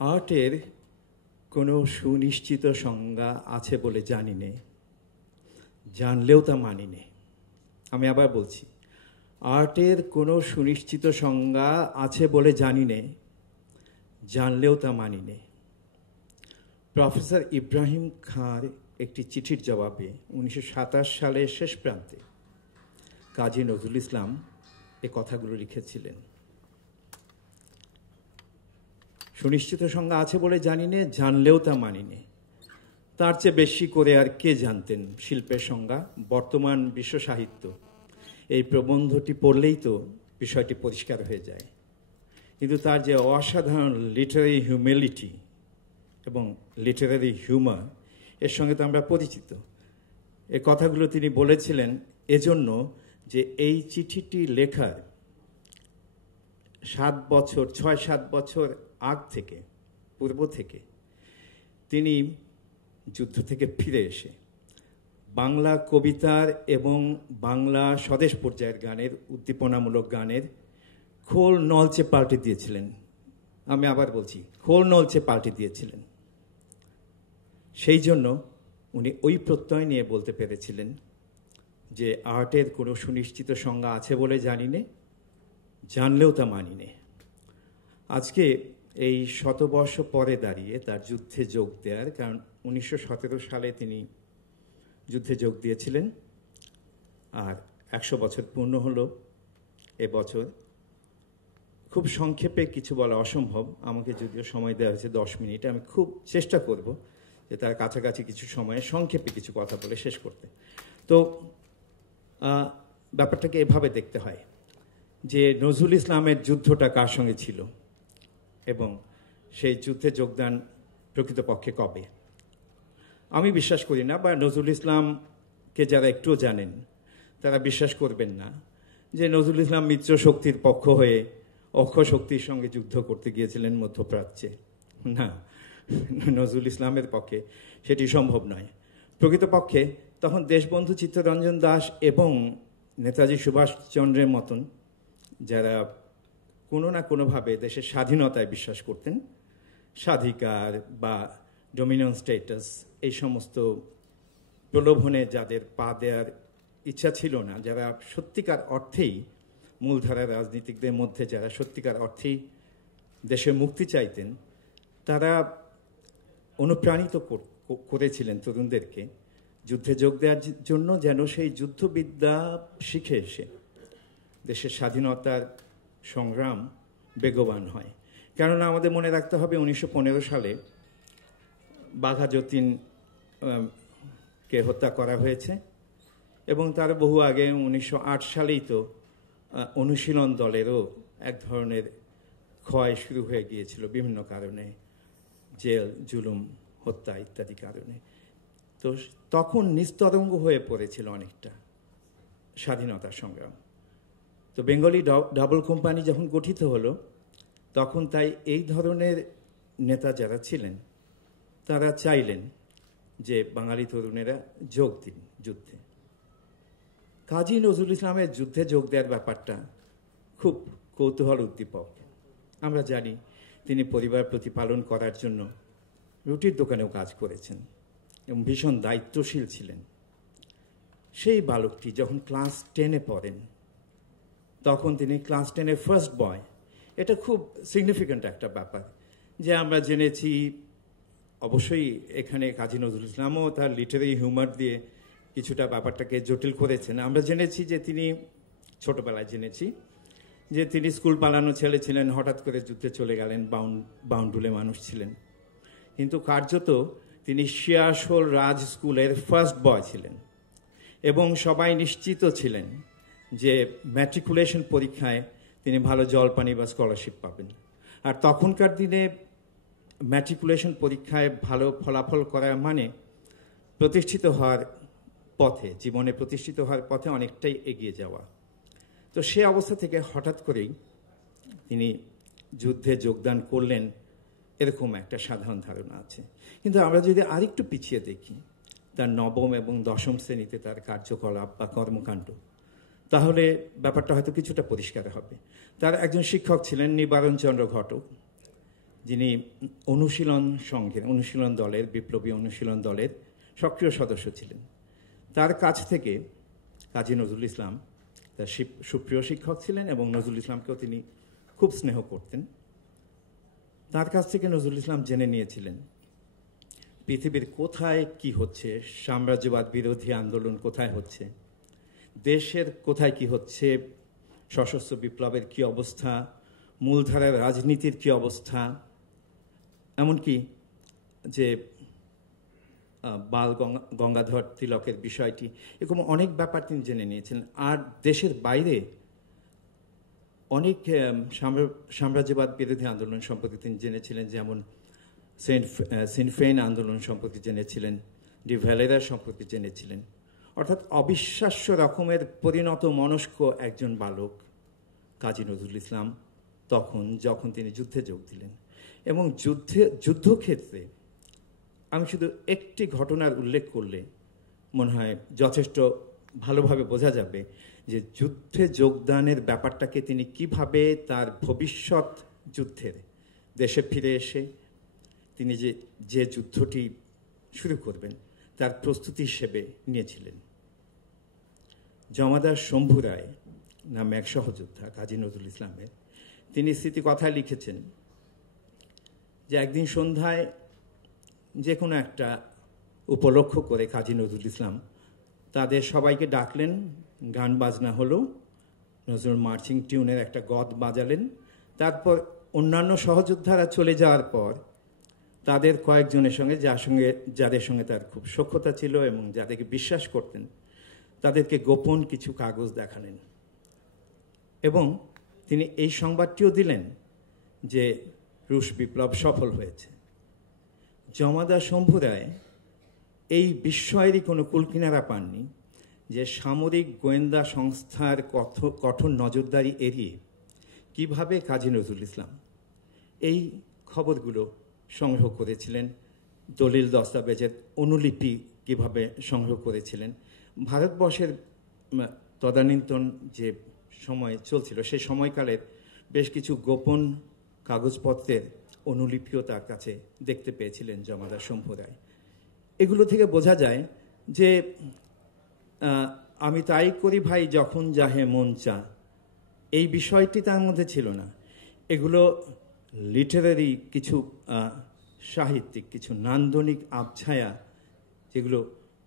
আর্টের কোনো সুনিশ্চিত সংজ্ঞা আছে বলে জানি নে, জানলেও তা মানি নে। আমি আবার বলছি, আর্টের কোনো সুনিশ্চিত সংজ্ঞা আছে বলে জানি নে, জানলেও তা মানি নে। প্রফেসর ইব্রাহিম খাঁর একটি চিঠির জবাবে 1927 সালের শেষ প্রান্তে কাজী নজরুল ইসলাম এ কথাগুলো লিখেছিলেন। সুনিশ্চিত সংজ্ঞা আছে বলে জানি নে, জানলেও তা মানি নে। তার চেয়ে বেশি করে আর কে জানতেন শিল্পের সংজ্ঞা? বর্তমান বিশ্ব সাহিত্য। এই প্রবন্ধটি পড়লেই তো বিষয়টি পরিষ্কার হয়ে যায়। কিন্তু তার যে অসাধারণ লিটারারি হিউমিলিটি এবং লিটারারি হিউমার, এর সঙ্গে তো আমরা পরিচিত। এ কথাগুলো তিনি বলেছিলেন এজন্য যে এই চিঠিটি লেখার 6-7 বছর আগ থেকে, পূর্ব থেকে তিনি যুদ্ধ থেকে ফিরে এসে বাংলা কবিতার এবং বাংলা স্বদেশ পর্যায়ের গানের, উদ্দীপনামূলক গানের খোল নলচে পাল্টে দিয়েছিলেন। আমি আবার বলছি, খোল নলচে পাল্টে দিয়েছিলেন। সেই জন্য উনি ওই প্রত্যয় নিয়ে বলতে পেরেছিলেন যে আর্টের কোনো সুনিশ্চিত সংজ্ঞা আছে বলে জানি নে, জানলেও তা মানি নে। আজকে এই শতবর্ষ পরে দাঁড়িয়ে তার যুদ্ধে যোগ দেওয়ার, কারণ 1917 সালে তিনি যুদ্ধে যোগ দিয়েছিলেন, আর 100 বছর পূর্ণ হলো এবছর। খুব সংক্ষেপে কিছু বলা অসম্ভব, আমাকে যদিও সময় দেওয়া হয়েছে 10 মিনিট। আমি খুব চেষ্টা করব যে তার কাছাকাছি কিছু সময়ে সংক্ষেপে কিছু কথা বলে শেষ করতে। তো ব্যাপারটাকে এভাবে দেখতে হয় যে নজরুল ইসলামের যুদ্ধটা কার সঙ্গে ছিল এবং সেই যুদ্ধে যোগদান প্রকৃতপক্ষে কবে। আমি বিশ্বাস করি না, বা নজরুল ইসলামকে যারা একটুও জানেন তারা বিশ্বাস করবেন না যে নজরুল ইসলাম মিত্র শক্তির পক্ষ হয়ে অক্ষ শক্তির সঙ্গে যুদ্ধ করতে গিয়েছিলেন মধ্যপ্রাচ্যে। না, নজরুল ইসলামের পক্ষে সেটি সম্ভব নয়। প্রকৃতপক্ষে তখন দেশবন্ধু চিত্তরঞ্জন দাস এবং নেতাজি সুভাষচন্দ্রের মতন যারা কোনো না কোনোভাবে দেশের স্বাধীনতায় বিশ্বাস করতেন, স্বাধিকার বা ডোমিনিয়ন স্ট্যাটাস, এই সমস্ত প্রলোভনে যাদের পা দেওয়ার ইচ্ছা ছিল না, যারা সত্যিকার অর্থেই মূলধারার রাজনীতিকদের মধ্যে যারা সত্যিকার অর্থেই দেশের মুক্তি চাইতেন, তারা অনুপ্রাণিত করেছিলেন তরুণদেরকে যুদ্ধে যোগ দেওয়ার জন্য, যেন সেই যুদ্ধবিদ্যা শিখে এসে দেশের স্বাধীনতার সংগ্রাম বেগবান হয়। কেননা আমাদের মনে রাখতে হবে 1915 সালে বাঘা যতীন কে হত্যা করা হয়েছে, এবং তার বহু আগে 1908 সালেই তো অনুশীলন দলেরও এক ধরনের ক্ষয় শুরু হয়ে গিয়েছিল বিভিন্ন কারণে, জেল, জুলুম, হত্যা ইত্যাদি কারণে। তো তখন নিস্তরঙ্গ হয়ে পড়েছিল অনেকটা স্বাধীনতার সংগ্রাম। তো বেঙ্গলি ডাবল কোম্পানি যখন গঠিত হলো, তখন তাই এই ধরনের নেতা যারা ছিলেন তারা চাইলেন যে বাঙালি তরুণেরা যোগ দিন যুদ্ধে। কাজী নজরুল ইসলামের যুদ্ধে যোগ দেওয়ার ব্যাপারটা খুব কৌতূহল উদ্দীপক। আমরা জানি তিনি পরিবার প্রতিপালন করার জন্য রুটির দোকানেও কাজ করেছেন এবং ভীষণ দায়িত্বশীল ছিলেন। সেই বালকটি যখন ক্লাস 10-এ পড়েন, তখন তিনি ক্লাস 10-এর ফার্স্ট বয়। এটা খুব সিগনিফিক্যান্ট একটা ব্যাপার যে আমরা জেনেছি, অবশ্যই এখানে কাজী নজরুল ইসলামও তার লিটারারি হিউমার দিয়ে কিছুটা ব্যাপারটাকে জটিল করেছেন। আমরা জেনেছি যে তিনি ছোটবেলায় জেনেছি যে তিনি স্কুল পালানো ছেলে ছিলেন, হঠাৎ করে যুদ্ধে চলে গেলেন, বাউন্ডুলে মানুষ ছিলেন। কিন্তু কার্যত তিনি শিয়াশোল রাজ স্কুলের ফার্স্ট বয় ছিলেন এবং সবাই নিশ্চিত ছিলেন যে ম্যাট্রিকুলেশন পরীক্ষায় তিনি ভালো জলপানি বা স্কলারশিপ পাবেন। আর তখনকার দিনে ম্যাট্রিকুলেশন পরীক্ষায় ভালো ফলাফল করা মানে প্রতিষ্ঠিত হওয়ার পথে, জীবনে প্রতিষ্ঠিত হওয়ার পথে অনেকটাই এগিয়ে যাওয়া। তো সে অবস্থা থেকে হঠাৎ করেই তিনি যুদ্ধে যোগদান করলেন, এরকম একটা সাধারণ ধারণা আছে। কিন্তু আমরা যদি আরেকটু পিছিয়ে দেখি তার নবম এবং দশম শ্রেণীতে তার কার্যকলাপ বা কর্মকাণ্ড, তাহলে ব্যাপারটা হয়তো কিছুটা পরিষ্কার হবে। তার একজন শিক্ষক ছিলেন নিবারণ চন্দ্র ঘটক, যিনি অনুশীলন দলের, বিপ্লবী অনুশীলন দলের সক্রিয় সদস্য ছিলেন। তার কাছ থেকে কাজী নজরুল ইসলাম তার সুপ্রিয় শিক্ষক ছিলেন এবং নজরুল ইসলামকেও তিনি খুব স্নেহ করতেন। তার কাছ থেকে নজরুল ইসলাম জেনে নিয়েছিলেন পৃথিবীর কোথায় কি হচ্ছে, সাম্রাজ্যবাদ বিরোধী আন্দোলন কোথায় হচ্ছে, দেশের কোথায় কি হচ্ছে, সশস্ত্র বিপ্লবের কি অবস্থা, মূলধারার রাজনীতির কি অবস্থা, এমনকি যে বাল গঙ্গাধর তিলকের বিষয়টি, এরকম অনেক ব্যাপার তিনি জেনে নিয়েছিলেন। আর দেশের বাইরে অনেক সাম্রাজ্যবাদ বিরোধী আন্দোলন সম্পর্কে তিনি জেনেছিলেন, যেমন সিনফেইন আন্দোলন সম্পর্কে জেনেছিলেন, ডি ভ্যালেরা সম্পর্কে জেনেছিলেন। অর্থাৎ অবিশ্বাস্য রকমের পরিণত মনস্ক একজন বালক কাজী নজরুল ইসলাম যখন তিনি যুদ্ধে যোগ দিলেন। এবং যুদ্ধক্ষেত্রে আমি শুধু একটি ঘটনার উল্লেখ করলে মনে হয় যথেষ্ট ভালোভাবে বোঝা যাবে যে যুদ্ধে যোগদানের ব্যাপারটাকে তিনি কিভাবে তার ভবিষ্যৎ যুদ্ধের দেশে ফিরে এসে তিনি যে যুদ্ধটি শুরু করবেন তার প্রস্তুতি হিসেবে নিয়েছিলেন। জমাদার শম্ভু রায় নামে এক সহযোদ্ধা কাজী নজরুল ইসলামের, তিনি স্মৃতিকথায় লিখেছেন যে একদিন সন্ধ্যায় যে কোনো একটা উপলক্ষ করে কাজী নজরুল ইসলাম তাদের সবাইকে ডাকলেন, গান বাজনা হলো, নজরুল মার্চিং টিউনের একটা গদ বাজালেন। তারপর অন্যান্য সহযোদ্ধারা চলে যাওয়ার পর তাদের কয়েকজনের সঙ্গে যাদের সঙ্গে তার খুব সখ্যতা ছিল এবং যাদেরকে বিশ্বাস করতেন তাদেরকে গোপন কিছু কাগজ দেখালেন এবং তিনি এই সংবাদটিও দিলেন যে রুশ বিপ্লব সফল হয়েছে। জমাদার শম্ভু রায় এই বিস্ময়েরই কোনো কুলকিনারা পাননি যে সামরিক গোয়েন্দা সংস্থার কঠোর নজরদারি এড়িয়ে কিভাবে কাজী নজরুল ইসলাম এই খবরগুলো সংগ্রহ করেছিলেন, দলিল দস্তাবেজের অনুলিপি কিভাবে সংগ্রহ করেছিলেন। ভারতবর্ষের তদানীন্তন যে সময় চলছিল সেই সময়কালের বেশ কিছু গোপন কাগজপত্রের অনুলিপিও তার কাছে দেখতে পেয়েছিলেন জমাদার শম্ভু রায়। এগুলো থেকে বোঝা যায় যে আমি তাই করি ভাই যখন যাহে মন চা, এই বিষয়টি তার মধ্যে ছিল না। এগুলো লিটারারি কিছু সাহিত্যিক, কিছু নান্দনিক আবছায়া যেগুলো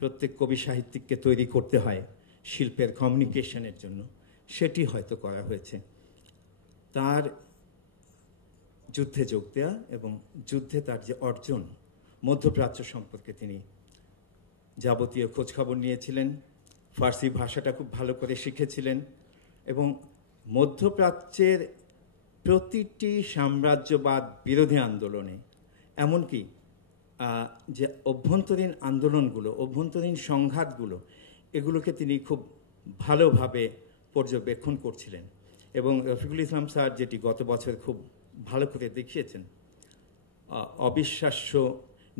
প্রত্যেক কবি সাহিত্যিককে তৈরি করতে হয় শিল্পের কমিউনিকেশনের জন্য, সেটি হয়তো করা হয়েছে। তার যুদ্ধে যোগ দেওয়া এবং যুদ্ধে তার যে অর্জন, মধ্যপ্রাচ্য সম্পর্কে তিনি যাবতীয় খোঁজখবর নিয়েছিলেন, ফার্সি ভাষাটা খুব ভালো করে শিখেছিলেন এবং মধ্যপ্রাচ্যের প্রতিটি সাম্রাজ্যবাদ বিরোধী আন্দোলনে, এমনকি যে অভ্যন্তরীণ আন্দোলনগুলো, অভ্যন্তরীণ সংঘাতগুলো, এগুলোকে তিনি খুব ভালোভাবে পর্যবেক্ষণ করছিলেন। এবং রফিকুল ইসলাম স্যার যেটি গত বছর খুব ভালো করে দেখিয়েছেন, অবিশ্বাস্য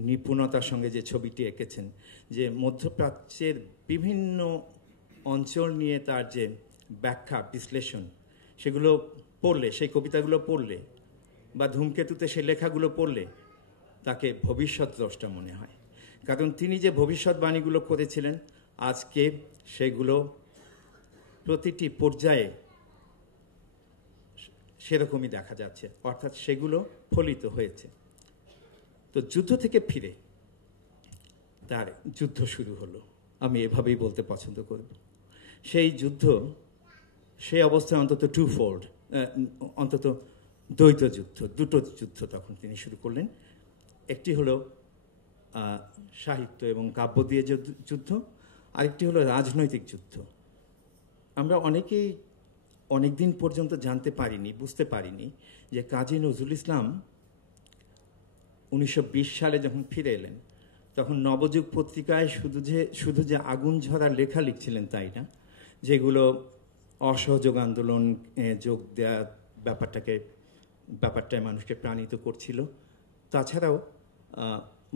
নিপুণতার সঙ্গে যে ছবিটি এঁকেছেন, যে মধ্যপ্রাচ্যের বিভিন্ন অঞ্চল নিয়ে তার যে ব্যাখ্যা বিশ্লেষণ, সেগুলো পড়লে, সেই কবিতাগুলো পড়লে বা ধূমকেতুতে সেই লেখাগুলো পড়লে তাকে ভবিষ্যৎ দ্রষ্টা মনে হয়। কারণ তিনি যে ভবিষ্যৎবাণীগুলো করেছিলেন আজকে সেগুলো প্রতিটি পর্যায়ে সেরকমই দেখা যাচ্ছে, অর্থাৎ সেগুলো ফলিত হয়েছে। তো যুদ্ধ থেকে ফিরে তার যুদ্ধ শুরু হলো, আমি এভাবেই বলতে পছন্দ করব। সেই যুদ্ধ, সেই অবস্থায় অন্তত অন্তত দ্বৈত যুদ্ধ, দুটো যুদ্ধ তখন তিনি শুরু করলেন। একটি হলো সাহিত্য এবং কাব্য দিয়ে যুদ্ধ, আরেকটি হলো রাজনৈতিক যুদ্ধ। আমরা অনেকেই অনেকদিন পর্যন্ত জানতে পারিনি, বুঝতে পারিনি যে কাজী নজরুল ইসলাম 1920 সালে যখন ফিরে এলেন তখন নবযুগ পত্রিকায় শুধু যে আগুন ঝরা লেখা লিখছিলেন তাই না, যেগুলো অসহযোগ আন্দোলন যোগ দেওয়া ব্যাপারটায় মানুষকে প্রাণিত করছিল। তাছাড়াও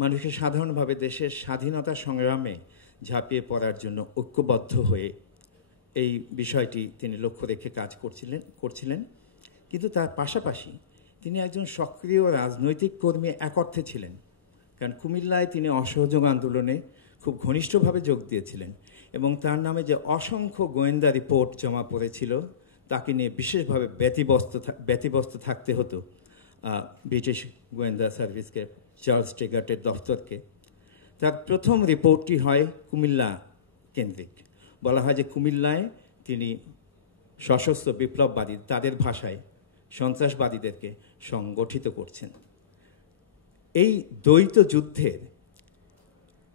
মানুষকে সাধারণভাবে দেশের স্বাধীনতা সংগ্রামে ঝাঁপিয়ে পড়ার জন্য ঐক্যবদ্ধ হয়ে এই বিষয়টি তিনি লক্ষ্য রেখে কাজ করছিলেন। কিন্তু তার পাশাপাশি তিনি একজন সক্রিয় রাজনৈতিক কর্মী এক অর্থে ছিলেন, কারণ কুমিল্লায় তিনি অসহযোগ আন্দোলনে খুব ঘনিষ্ঠভাবে যোগ দিয়েছিলেন এবং তার নামে যে অসংখ্য গোয়েন্দা রিপোর্ট জমা পড়েছিল তাকে নিয়ে বিশেষভাবে ব্যতিব্যস্ত থাকতে হতো ব্রিটিশ গোয়েন্দা সার্ভিসকে, চার্লস টেগার্টের দফতরকে। তার প্রথম রিপোর্টটি হয় কুমিল্লা কেন্দ্রিক। বলা হয় যে কুমিল্লায় তিনি সশস্ত্র বিপ্লববাদী, তাদের ভাষায় সন্ত্রাসবাদীদেরকে সংগঠিত করছেন। এই দ্বৈত যুদ্ধের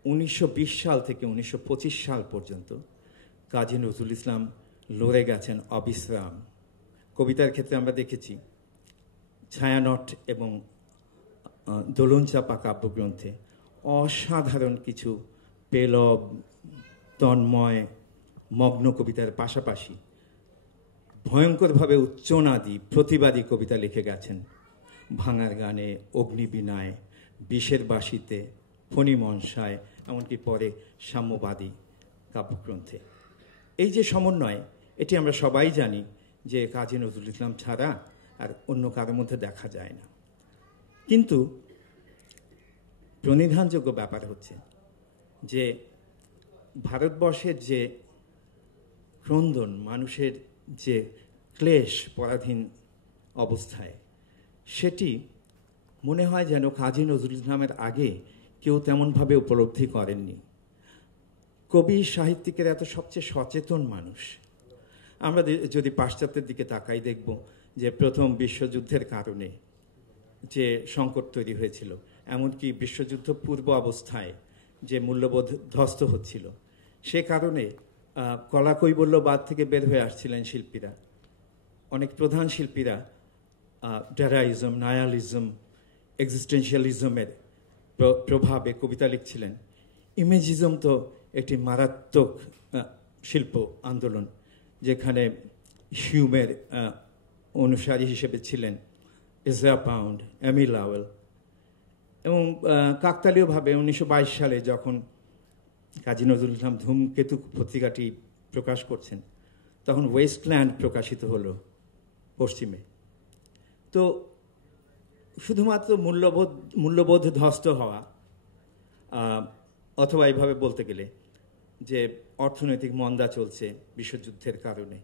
1920 সাল থেকে 1925 সাল পর্যন্ত কাজী নজরুল ইসলাম লড়ে গেছেন অবিশ্রাম। কবিতার ক্ষেত্রে আমরা দেখেছি ছায়ানট এবং দোলনচাপা কাব্যগ্রন্থে অসাধারণ কিছু পেলব, তন্ময়, মগ্ন কবিতার পাশাপাশি ভয়ঙ্করভাবে উচ্চনাদী প্রতিবাদী কবিতা লিখে গেছেন ভাঙার গানে, অগ্নিবীণায়, বিষের বাঁশিতে, ফণি মনসায়, এমনকি পরে সাম্যবাদী কাব্যগ্রন্থে। এই যে সমন্বয়, এটি আমরা সবাই জানি যে কাজী নজরুল ইসলাম ছাড়া আর অন্য কারোর মধ্যে দেখা যায় না। কিন্তু প্রণিধানযোগ্য ব্যাপার হচ্ছে যে ভারতবর্ষের যে ক্রন্দন, মানুষের যে ক্লেশ পরাধীন অবস্থায়, সেটি মনে হয় যেন কাজী নজরুল ইসলামের আগে কেউ তেমনভাবে উপলব্ধি করেননি। কবি সাহিত্যিকের এত সবচেয়ে সচেতন মানুষ। আমরা যদি পাশ্চাত্যের দিকে তাকাই দেখব যে প্রথম বিশ্বযুদ্ধের কারণে যে সংকট তৈরি হয়েছিল, এমনকি বিশ্বযুদ্ধ পূর্ব অবস্থায় যে মূল্যবোধ ধ্বস্ত হচ্ছিল, সে কারণে কলা কৈবল্যবাদ থেকে বের হয়ে আসছিলেন শিল্পীরা। অনেক প্রধান শিল্পীরা ডেরাইজম, নায়ালিজম, এক্সিস্টেন্সিয়ালিজমের প্রভাবে কবিতা লিখছিলেন। ইমেজিজম তো একটি মারাত্মক শিল্প আন্দোলন, যেখানে হিউমের অনুসারী হিসেবে ছিলেন এজরা পাউন্ড, এমি লাওয়েল। এবং কাকতালীয়ভাবে 1922 সালে যখন কাজী নজরুল ইসলাম ধূমকেতু পত্রিকাটি প্রকাশ করছেন, তখন ওয়েস্টল্যান্ড প্রকাশিত হলো পশ্চিমে। তো শুধুমাত্র মূল্যবোধ ধ্বস্ত হওয়া, অথবা এইভাবে বলতে গেলে যে অর্থনৈতিক মন্দা চলছে বিশ্বযুদ্ধের কারণে,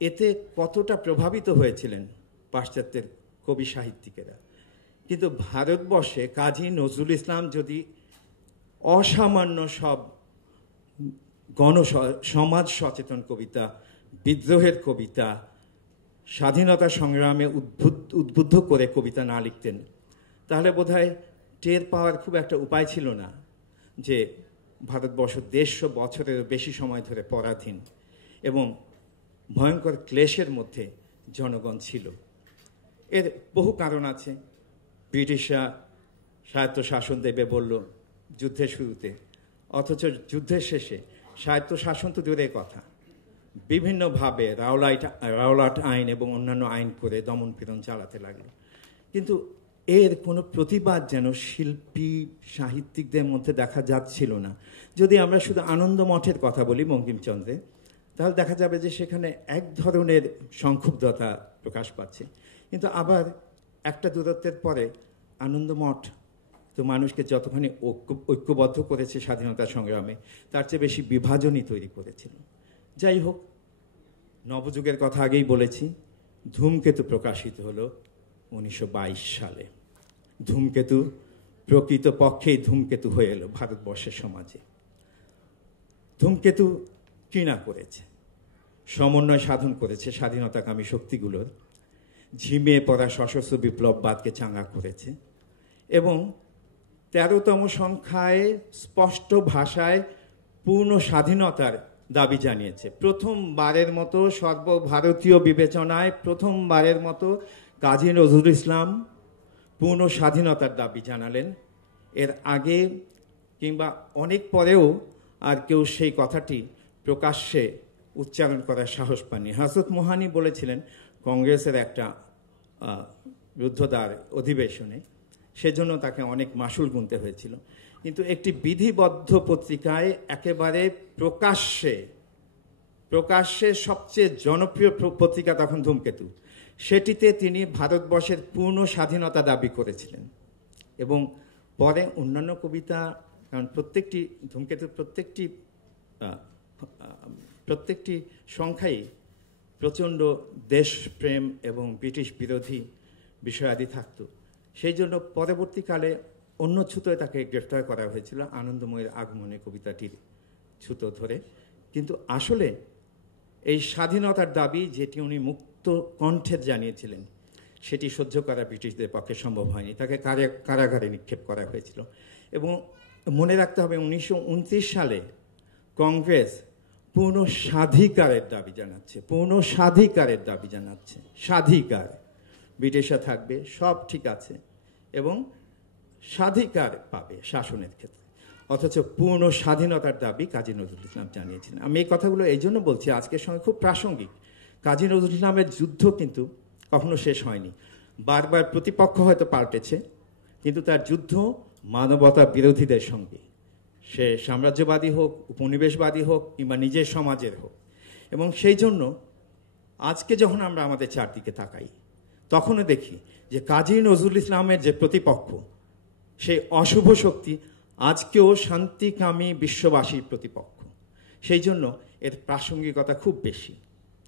এতে কতটা প্রভাবিত হয়েছিলেন পাশ্চাত্যের কবি সাহিত্যিকেরা। কিন্তু ভারতবর্ষে কাজী নজরুল ইসলাম যদি অসামান্য সব সমাজ সচেতন কবিতা, বিদ্রোহের কবিতা, স্বাধীনতা সংগ্রামে উদ্বুদ্ধ করে কবিতা না লিখতেন, তাহলে বোধহয় টের পাওয়ার খুব একটা উপায় ছিল না যে ভারতবর্ষ 150 বছরের বেশি সময় ধরে পরাধীন এবং ভয়ঙ্কর ক্লেশের মধ্যে জনগণ ছিল। এর বহু কারণ আছে। ব্রিটিশরা স্বায়ত্তশাসন দেবে বলল যুদ্ধের শুরুতে, অথচ যুদ্ধের শেষে স্বায়ত্তশাসন তো দূরের কথা, বিভিন্নভাবে রাওলাট আইন এবং অন্যান্য আইন করে দমন পীড়ন চালাতে লাগলো। কিন্তু এর কোনো প্রতিবাদ যেন শিল্পী সাহিত্যিকদের মধ্যে দেখা যাচ্ছিল না। যদি আমরা শুধু আনন্দ মঠের কথা বলি বঙ্কিমচন্দ্রের, তাহলে দেখা যাবে যে সেখানে এক ধরনের সংক্ষুব্ধতা প্রকাশ পাচ্ছে। কিন্তু আবার একটা দূরত্বের পরে আনন্দ মঠ তো মানুষকে যতখানি ঐক্যবদ্ধ করেছে স্বাধীনতা সংগ্রামে, তার চেয়ে বেশি বিভাজনই তৈরি করেছিল। যাই হোক, নবযুগের কথা আগেই বলেছি। ধূমকেতু প্রকাশিত হলো 1922 সালে। ধূমকেতু প্রকৃতপক্ষেই ধূমকেতু হয়ে এলো ভারতবর্ষের সমাজে। ধূমকেতু ঘৃণা করেছে, সমন্বয় সাধন করেছে স্বাধীনতাকামী শক্তিগুলোর, ঝিমিয়ে পড়া সশস্ত্র বিপ্লববাদকে চাঙ্গা করেছে এবং 13তম সংখ্যায় স্পষ্ট ভাষায় পূর্ণ স্বাধীনতার দাবি জানিয়েছে। প্রথমবারের মতো সর্বভারতীয় বিবেচনায় প্রথমবারের মতো কাজী নজরুল ইসলাম পূর্ণ স্বাধীনতার দাবি জানালেন। এর আগে কিংবা অনেক পরেও আর কেউ সেই কথাটি প্রকাশ্যে উচ্চারণ করার সাহস পাননি। হযরত মোহানি বলেছিলেন কংগ্রেসের একটা রুদ্ধদ্বার অধিবেশনে, সেজন্য তাকে অনেক মাশুল গুনতে হয়েছিল। কিন্তু একটি বিধিবদ্ধ পত্রিকায় একেবারে প্রকাশ্যে সবচেয়ে জনপ্রিয় পত্রিকা তখন ধূমকেতু, সেটিতে তিনি ভারতবর্ষের পূর্ণ স্বাধীনতা দাবি করেছিলেন। এবং পরে অন্যান্য কবিতা, কারণ প্রত্যেকটি ধূমকেতুর প্রত্যেকটি সংখ্যাই প্রচণ্ড দেশপ্রেম এবং ব্রিটিশ বিরোধী বিষয়াদি থাকত। সেই জন্য পরবর্তীকালে অন্য ছুতোয় তাকে গ্রেফতার করা হয়েছিল, আনন্দময়ের আগমনে কবিতাটির ছুতো ধরে। কিন্তু আসলে এই স্বাধীনতার দাবি, যেটি উনি মুক্ত কণ্ঠে জানিয়েছিলেন, সেটি সহ্য করা ব্রিটিশদের পক্ষে সম্ভব হয়নি। তাকে কারাগারে নিক্ষেপ করা হয়েছিল। এবং মনে রাখতে হবে 1929 সালে কংগ্রেস পূর্ণ স্বাধিকারের দাবি জানাচ্ছে, পূর্ণ স্বাধিকারের দাবি জানাচ্ছে। স্বাধিকার, ব্রিটিশরা থাকবে, সব ঠিক আছে, এবং স্বাধিকার পাবে শাসনের ক্ষেত্রে। অথচ পূর্ণ স্বাধীনতার দাবি কাজী নজরুল ইসলাম জানিয়েছিলেন। আমি এই কথাগুলো এই জন্য বলছি, আজকের সঙ্গে খুব প্রাসঙ্গিক। কাজী নজরুল ইসলামের যুদ্ধ কিন্তু কখনো শেষ হয়নি। বারবার প্রতিপক্ষ হয়তো পাল্টেছে, কিন্তু তার যুদ্ধ মানবতা বিরোধীদের সঙ্গে, সে সাম্রাজ্যবাদী হোক, উপনিবেশবাদী হোক, কিংবা নিজের সমাজের হোক। এবং সেই জন্য আজকে যখন আমরা আমাদের চারদিকে তাকাই, তখনও দেখি যে কাজী নজরুল ইসলামের যে প্রতিপক্ষ, সেই অশুভ শক্তি আজকেও শান্তিকামী বিশ্ববাসীর প্রতিপক্ষ। সেই জন্য এর প্রাসঙ্গিকতা খুব বেশি।